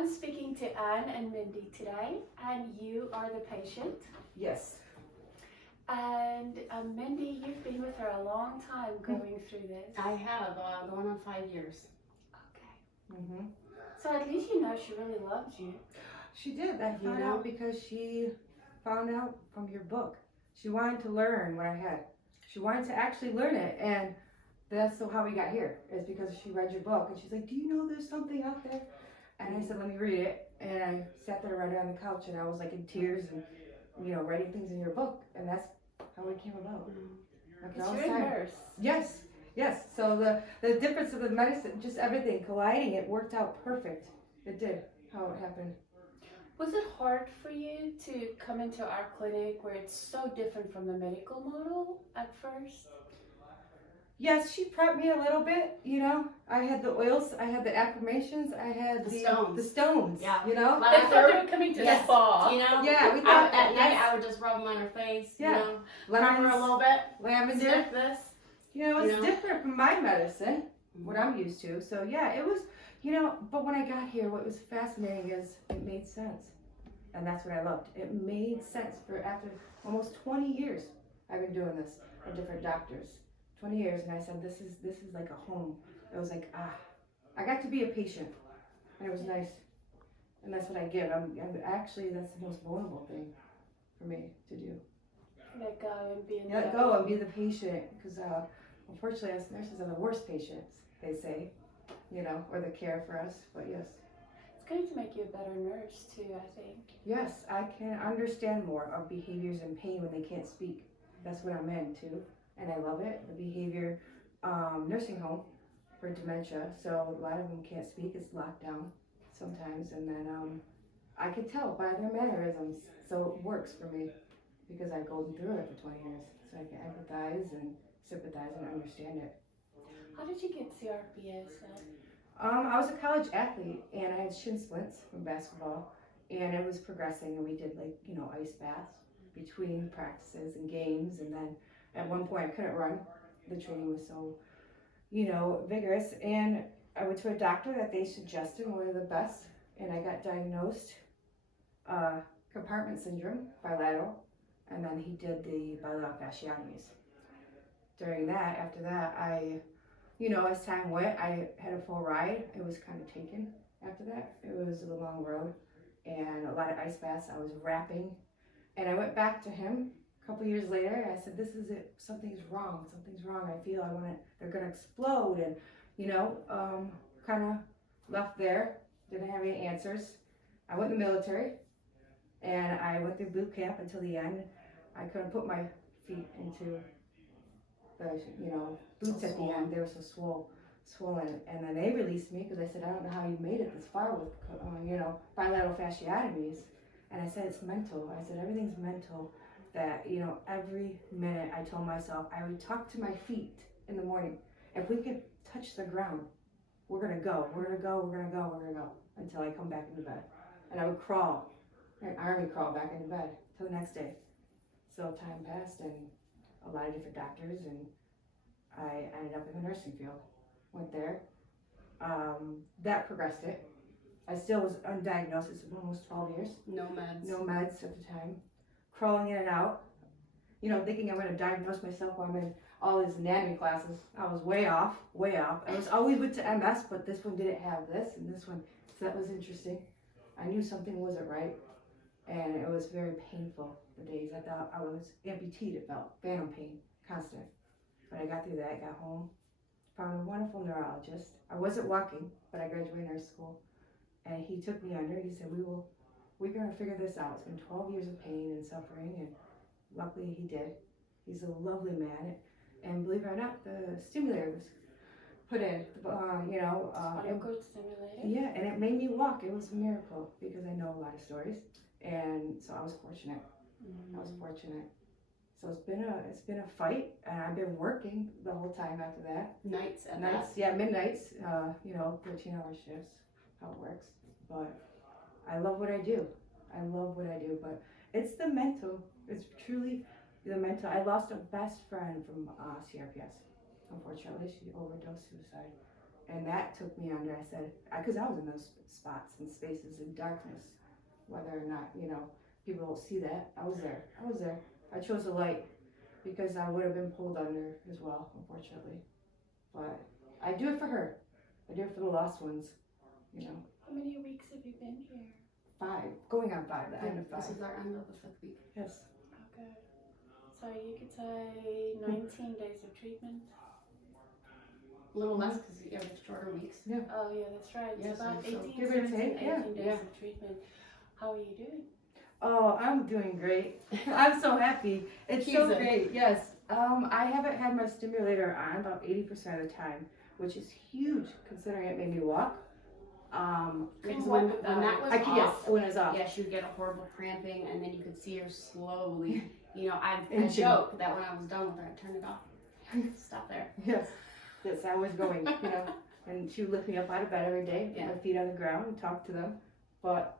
I'm speaking to Anne and Mindy today, and you are the patient. Yes. And Mindy, you've been with her a long time going through this. I have, going on 5 years. Okay. Mm-hmm. So at least you know she really loves you. She did. I found out because she found out from your book. She wanted to learn what I had. She wanted to actually learn it, and that's how we got here, is because she read your book, and she's like, do you know there's something out there? And I said, let me read it, and I sat there right on the couch, and I was like in tears, and writing things in your book, and that's how it came about. Because you're a nurse. Yes, yes. So the difference of the medicine, just everything colliding, it worked out perfect. It did, how it happened. Was it hard for you to come into our clinic where it's so different from the medical model at first? Yes, she prepped me a little bit, I had the oils, I had the affirmations, I had The stones. The stones, Yeah. They thought they were coming to Yes. spa. Yeah, we thought at night I would just rub them on her face, Yeah. Calm her a little bit, lavender. sniff this. It's different from my medicine, what I'm used to. So yeah, it was, but when I got here, what was fascinating is it made sense. And that's what I loved. It made sense after almost 20 years I've been doing this with different doctors. 20 years, and I said, this is like a home. It was like, I got to be a patient, and it was nice. And that's what I give. I'm actually, that's the most vulnerable thing for me to do. Let go and be in Let go and be the patient, because unfortunately us nurses are the worst patients, they say, or the care for us, but yes. It's going to make you a better nurse too, I think. Yes, I can understand more of behaviors and pain when they can't speak. That's what I'm into, and I love it. The behavior nursing home for dementia, so a lot of them can't speak. It's locked down sometimes, and then I can tell by their mannerisms, so it works for me because I've gone through it for 20 years, so I can empathize and sympathize and understand it. How did you get CRPS then? I was a college athlete, and I had shin splints from basketball, and it was progressing, and we did ice baths between practices and games, and then at one point I couldn't run. The training was so, vigorous, and I went to a doctor that they suggested, one of the best, and I got diagnosed compartment syndrome, bilateral, and then he did the bilateral fasciitis. After that, as time went, I had a full ride. It was kind of taken after that. It was a long road and a lot of ice baths. I was rapping, and I went back to him a couple years later. I said, this is it. Something's wrong. I feel they're going to explode. And, kind of left there. Didn't have any answers. I went in the military, and I went through boot camp until the end. I couldn't put my feet into the, boots at the end. They were so swollen. And then they released me because I said, I don't know how you made it this far with, bilateral fasciitis. And I said, it's mental. I said, everything's mental. That, every minute I told myself, I would talk to my feet in the morning. If we could touch the ground, we're going to go until I come back into bed. And I would crawl, an army crawl back into bed till the next day. So time passed, and a lot of different doctors, and I ended up in the nursing field. Went there. That progressed it. I still was undiagnosed. It's almost 12 years. No meds. No meds at the time. Crawling in and out. Thinking I'm going to diagnose myself while I'm in all these anatomy classes. I was way off. I was always with the MS, but this one didn't have this, and this one. So that was interesting. I knew something wasn't right, and it was very painful. The days I thought I was amputated, it felt phantom pain, constant. But I got through that, got home, found a wonderful neurologist. I wasn't walking, but I graduated nurse school, and he took me under. He said, we're going to figure this out. It's been 12 years of pain and suffering, and luckily he did. He's a lovely man, and believe it or not, the stimulator was put in, Spinal cord stimulator? Yeah, and it made me walk. It was a miracle because I know a lot of stories, and so I was fortunate. So it's been a fight, and I've been working the whole time after that. Nights, yeah, midnights. 13-hour shifts, how it works. But I love what I do. But it's the mental. It's truly the mental. I lost a best friend from CRPS. Unfortunately, she overdosed, suicide, And that took me under. I said, because I was in those spots and spaces in darkness, whether or not, you know, people will see that. I was there. I chose the light because I would have been pulled under as well, unfortunately. But I do it for her. I do it for the lost ones, you know. How many weeks have you been here? 5, going on 5, the end of 5. This is our end of the 5th week. Yes. Okay. So you could say 19 days of treatment. A little less because you have shorter weeks. Oh yeah, that's right. It's Yes, about so 18, give or 17, take, 18 yeah. days Yeah. of treatment. How are you doing? Oh, I'm doing great. I'm so happy. It's so Keeps it. great. Yes. I haven't had my stimulator on about 80% of the time, which is huge considering it made me walk. Because walk when without that it. was I can, yes, off, when it's off. yeah, she would get a horrible cramping, and then you could see her slowly. You know, I Inching. joke that when I was done with her, I'd turn it off. Stop there. Yes. Yes, I was going, you know, and she would lift me up out of bed every day, put Yeah. my feet on the ground and talk to them. But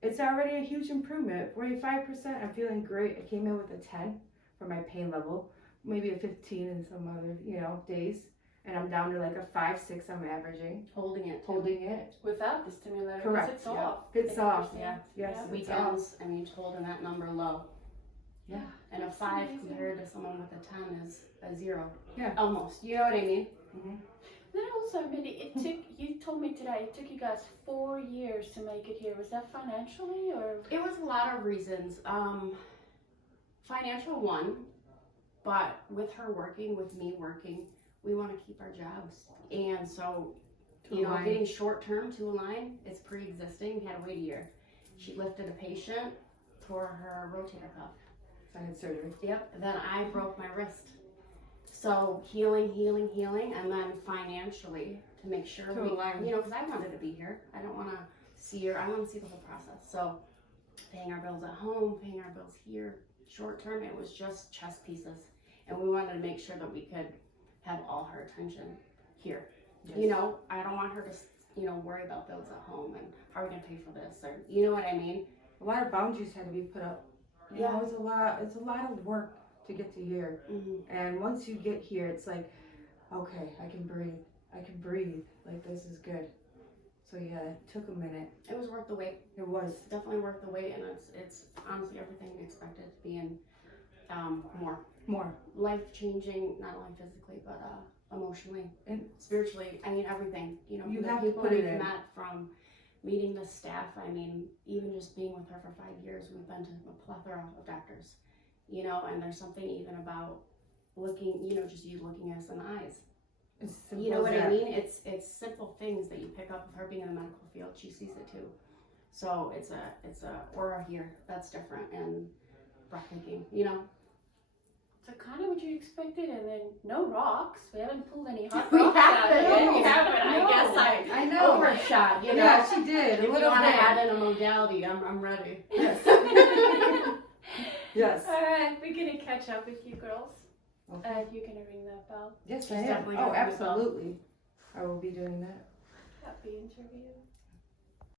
it's already a huge improvement. 45%, I'm feeling great. I came in with a 10 for my pain level, maybe a 15 in some other, you know, days. And I'm down to like a 5, 6 I'm averaging, Holding it. holding it. Without the stimulator, 'cause Correct, it's yeah. off. It's off, yeah. Yes, Yeah. it's off. Weekends, I mean, holding that number low. Yeah. And a That's 5 amazing. compared to someone with a 10 is a 0. Yeah. Almost. You know what I mean? Then also, I mean, it took, you told me today, it took you guys 4 years to make it here. Was that financially or? It was a lot of reasons. Financial one, but with her working, with me working, we want to keep our jobs. And so, you know, align. getting short term to align, it's pre-existing. We had to wait a year. She lifted a patient, tore her rotator cuff. So I had surgery. Yep. Then I broke my wrist. So healing, and then financially to make sure To we, align. you know, because I wanted to be here. I don't want to see her. I want to see the whole process. So paying our bills at home, paying our bills here. Short term, it was just chess pieces, and we wanted to make sure that we could have all her attention here. Yes. You know, I don't want her to, you know, worry about bills at home and how are we gonna pay for this, or you know what I mean? A lot of boundaries had to be put up. You know, it's a lot of work to get to here. Mm-hmm. And once you get here, it's like, okay, I can breathe. Like, this is good. So yeah, it took a minute. It was worth the wait. It was. It's definitely worth the wait, and it's honestly everything we expected to be in. More life changing, not only physically but emotionally And spiritually. I mean everything. You know, You from the have to people put it we've in. met, from meeting the staff. I mean, even just being with her for 5 years, we've been to a plethora of doctors. You know, and there's something even about looking. You know, just you looking us in the eyes. it's simple You know as what I that. mean? It's simple things that you pick up with her being in the medical field. She sees it too. So it's a aura here that's different and breathtaking. You know. So kind of what you expected, and then no rocks. We haven't pulled any hot We rocks out haven't. yet. We You haven't. haven't. I guess I know. overshot. You know. Yeah, she did. If A you little want to bit. add in a modality, I'm ready. Yes. Yes. All right, we're gonna catch up with you girls. Okay. You're gonna ring that bell. Yes, She's I am. definitely Oh, gonna ring the bell. absolutely. I will be doing that. Happy interview.